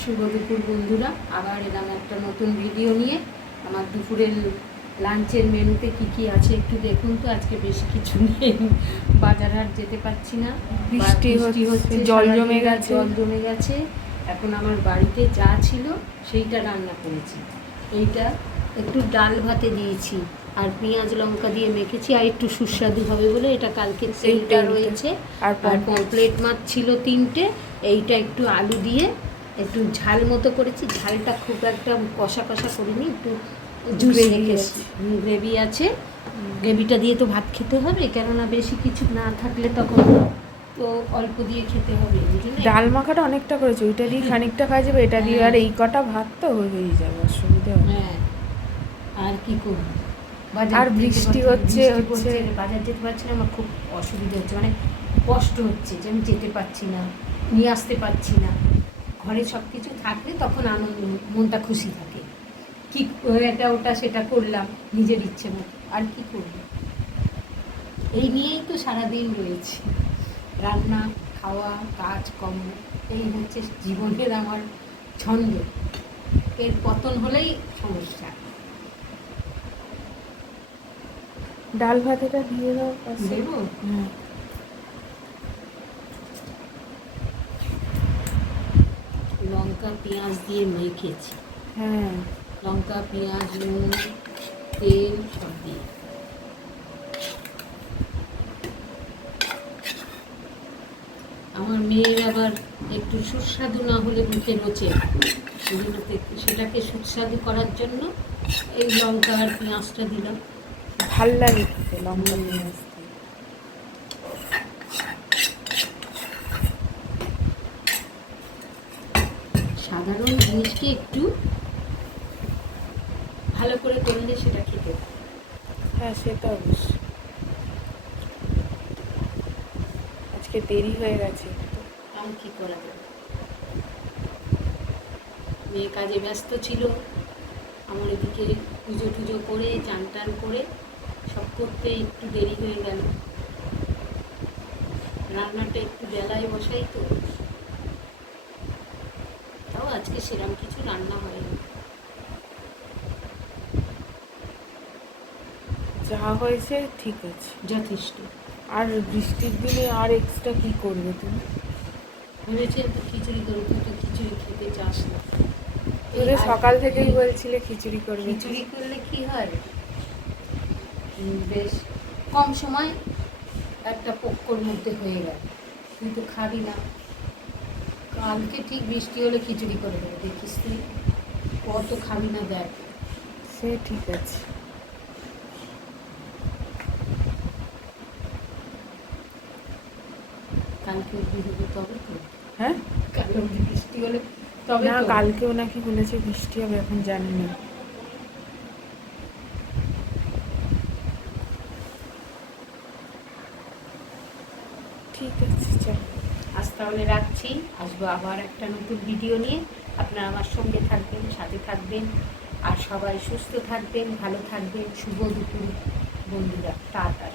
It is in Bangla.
শুভ দুপুর বন্ধুরা, আবার এলাম একটা নতুন ভিডিও নিয়ে। আমার দুপুরের লাঞ্চের মেনুতে কি কি আছে একটু দেখুন তো। আজকে বেশি কিছু নেই, বাজার হাট যেতে পারছি না, বৃষ্টি হচ্ছে, জল জমে গেছে। এখন আমার বাড়িতে যা ছিল সেইটা রান্না করেছি। এইটা একটু ডাল ভাতে দিয়েছি আর পেঁয়াজ লঙ্কা দিয়ে মেখেছি, আর একটু সুস্বাদু হবে বলে এটা কালকে সেইটা রয়েছে। আর পমফ্রেট মাছ ছিল 3টে, এইটা একটু আলু দিয়ে একটু ঝাল মতো করেছি। ঝালটা খুব একটা কষা কষা করিনি, একটু জুস রেখেছি, গ্রেভি আছে। গ্রেভিটা দিয়ে তো ভাত খেতে হবে, কেননা বেশি কিছু না থাকলে তখন তো অল্প দিয়ে খেতে হবে। ডাল মাখাটা অনেকটা করেছে, ওইটা দিয়ে খানিকটা খাওয়া যাবে, এটা দিয়ে আর এই কটা ভাত তো হয়ে যাবে, অসুবিধা হবে। হ্যাঁ, আর কি করব, আর বৃষ্টি হচ্ছে, বাজার যেতে পারছি না, আমার খুব অসুবিধা হচ্ছে, মানে কষ্ট হচ্ছে যে আমি যেতে পারছি না, নিয়ে আসতে পারছি না। ঘরে সব কিছু থাকলে তখন আনন্দ, মনটা খুশি থাকে, কি এটা ওটা সেটা করলাম নিজের ইচ্ছে মতো। আর কি করব, এই নিয়েই তো সারাদিন রয়েছে, রান্না খাওয়া কাজ কর্ম, এই হচ্ছে জীবনের আমার ছন্দ। এর পতন হলেই সমস্যা। ডাল ভাতেটা দিয়ে দাও, দেবো? হ্যাঁ। লঙ্কা পেঁয়াজ দিয়ে মেখেছি, হ্যাঁ, লঙ্কা পেঁয়াজ নুন তেল সব দিয়ে। আমার মেয়ের আবার একটু সুস্বাদু না হলে মুখে রোচে, সেটাকে সুস্বাদু করার জন্য এই লঙ্কা আর পেঁয়াজটা দিলাম। ভাল লাগে খেতে লঙ্কা পেঁয়াজ দিয়ে। সাধারণ জিনিসকে একটু ভালো করে করলে সেটা খেতে, হ্যাঁ সেটা অবশ্যই। আজকে দেরি হয়ে গেছে, আর কি করা যাবে। মেয়ে কাজে ব্যস্ত ছিল, আমার এদিকে পুজো টুজো করে চান টান করে সব করতে একটু দেরি হয়ে গেল। রান্নাটা একটু বেলায় বসাই তো, তাও আজকে সেরকম কিছু রান্না হয়নি। যা হয়েছে ঠিক আছে, যথেষ্ট। আর বৃষ্টির দিনে আর এক্সট্রা কি করবে তুমি? ভেবেছি তো খিচুড়ি করবো, তুই তো খিচুড়ি খেতে চাস না। তুমি সকাল থেকেই বলছিলে খিচুড়ি করবে। খিচুড়ি করলে কি হয়, বেশ কম সময় একটা পক্কর মধ্যে হয়ে গেল। তুই তো খাবি না, কালকে ঠিক বৃষ্টি হলে খিচুড়ি করে দেবে, দেখিস তুই কত খাবি না দেখ। সে ঠিক আছে। কালকে অবধি হবে তবে তো। হ্যাঁ, কাল অবধি বৃষ্টি হলে তবে না তো। কালকেও নাকি বলেছে বৃষ্টি হবে, এখন জানি না। ঠিক আছে, চল আজ তাহলে রাখছি, আসবো আবার একটা নতুন ভিডিও নিয়ে। আপনারা আমার সঙ্গে থাকবেন, সাথে থাকবেন, আর সবাই সুস্থ থাকবেন, ভালো থাকবেন। শুভ দুপুর বন্ধুরা, টাটা।